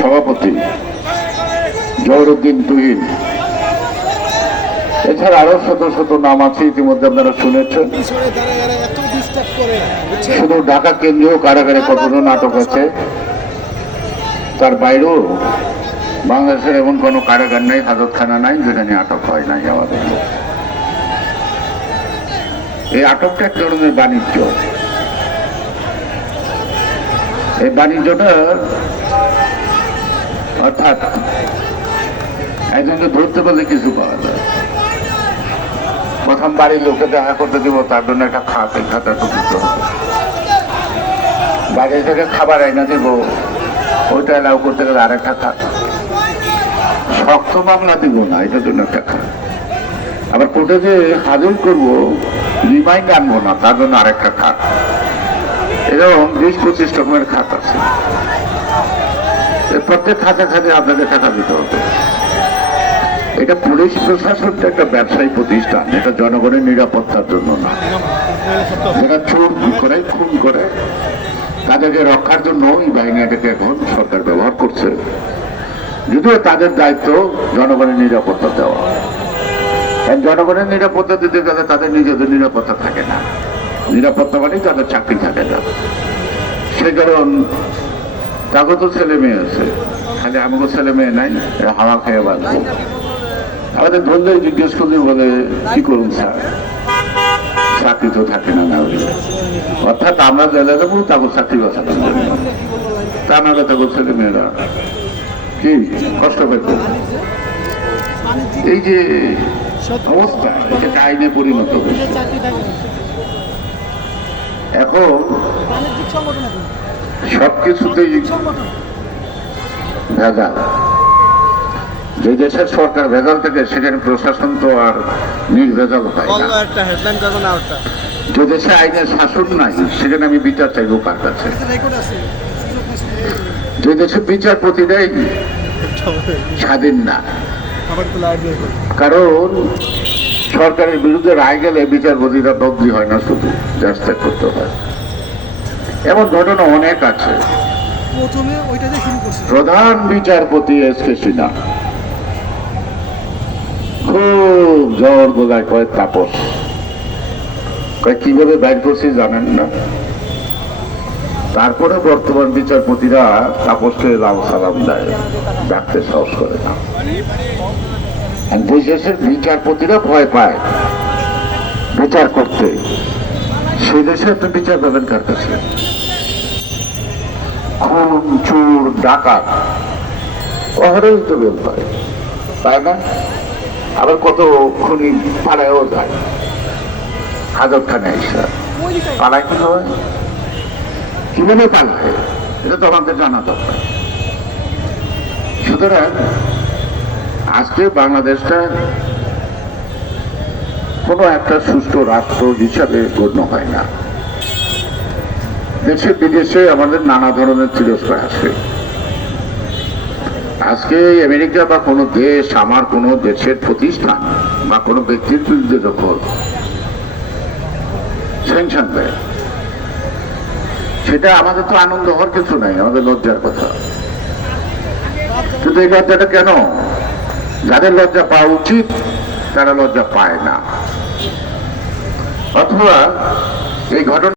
সভাপতি জহুরুদ্দিন তুহিন, এছাড়া আরো শত শত নাম আছে, ইতিমধ্যে আপনারা শুনেছেন। শুধু ঢাকা কেন্দ্রীয় কারাগারে কতগুলো নাটক আছে, তার বাইরেও বাংলাদেশের এমন কোনো কারাগার নেই, হাজতখানা নাই যেখানে আটক হয় নাই আমাদের। এই আটকটা এক ধরনের বাণিজ্য। এই বাণিজ্যটা অর্থাৎ একজনকে ধরতে পারলে কিছু পাওয়া যায়। প্রথম বাড়ির লোকে দেখা করতে দিব, তার জন্য একটা খাত, এই খাতাটা দিতে হবে। বাইরে থেকে খাবার আইনা দিব, ওইটা এলাও করতে গেলে আরেকটা খাত। শক্ত মামলা দিব না, এটার জন্য একটা খাত। আবার কোর্টে যে হাজির করবো, রিমাইন্ড আনবো না, তার জন্য আরেকটা খাত। এরকম 20-25 রকমের খাত আছে। প্রত্যেক খাতে খাতে আপনাদের টাকা দিতে হবে। এটা পুলিশ প্রশাসনটা একটা ব্যবসায়ী প্রতিষ্ঠান, এটা জনগণের নিরাপত্তার জন্য না। যারা চোর করে, খুন করে, তাদেরকে রক্ষার জন্য এই বাহিনীটাকে এখন সরকার ব্যবহার করছে। যদিও তাদের দায়িত্ব জনগণের নিরাপত্তা দেওয়া। জনগণের নিরাপত্তা দিতে গেলে তাদের নিজেদের নিরাপত্তা থাকে না। নিরাপত্তা মানে তাদের চাকরি থাকে না। সে কারণ তাকে তো ছেলে মেয়ে আছে, খালি আমাকে ছেলে মেয়ে নাই, হাওয়া খেয়ে বাঁচবো। আমাদের ধরলে জিজ্ঞেস করলে বলে কি করুন স্যার, চাকরি তো থাকে না। অর্থাৎ আমরা জেলে দেবো তাকে চাকরি বাঁচানোর জন্য, তা নাহলে তাকে ছেলে মেয়েরা কি কষ্ট পেত। এই যে অবস্থা, এটা আইনে পরিণত হয়েছে। এখন সবকিছুতেই ভেজাল। যে দেশের সরকার ভেজাল থেকে, সেখানে প্রশাসন তো আর নির্ভেজাল হয় না। যে দেশে আইনের শাসন নাই, সেখানে আমি বিচার চাইবো কার কাছে? যে দেশে বিচারপতিরাই স্বাধীন না, কারণ সরকারের বিরুদ্ধে রায় গেলে বিচারপতিরা বদলি হয় না, শুধু জাস্টিস করতে হয়। এমন ঘটনা অনেক আছে। প্রধান বিচারপতি এস.কে. সিনহা খুব জ্বর বোঝায়, কয় তাপস, কয় কিভাবে বাইর করছি জানেন না। তারপরে বর্তমান বিচারপতিরা তাপসকে লাল সালাম দেয়, ডাকতে সাহস করে না। যে দেশের বিচারপতিরা ভয় পায় বিচার করতে, সেই দেশে আপনি বিচার পাবেন কার কাছে? খুন, চোর, ডাকাত অহরই তো বের হয়, তাই না? আবার কত খুনি পালায়ও যায়, হাজতখানায় এসে পালায়। কি হয়, কিভাবে পালায়, এটা তো আমাদের জানা দরকার। সুতরাং আজকে বাংলাদেশটা কোনো একটা সুষ্ঠু রাষ্ট্র হিসাবে গণ্য হয় না। দেশে বিদেশে আমাদের নানা ধরনের তিরস্কার আসে। আজকে আমেরিকা বা কোনো দেশ আমার কোনো দেশের প্রতিষ্ঠান বা কোনো ব্যক্তির বিরুদ্ধে যখন স্যাংশন দেয়, সেটা আমাদের তো আনন্দ হওয়ার কিছু নাই, আমাদের লজ্জার কথা। কিন্তু এই লজ্জাটা কেন? যাদের লজ্জা পাওয়া উচিত তারা লজ্জা পায় না, অথবা এই ঘটনা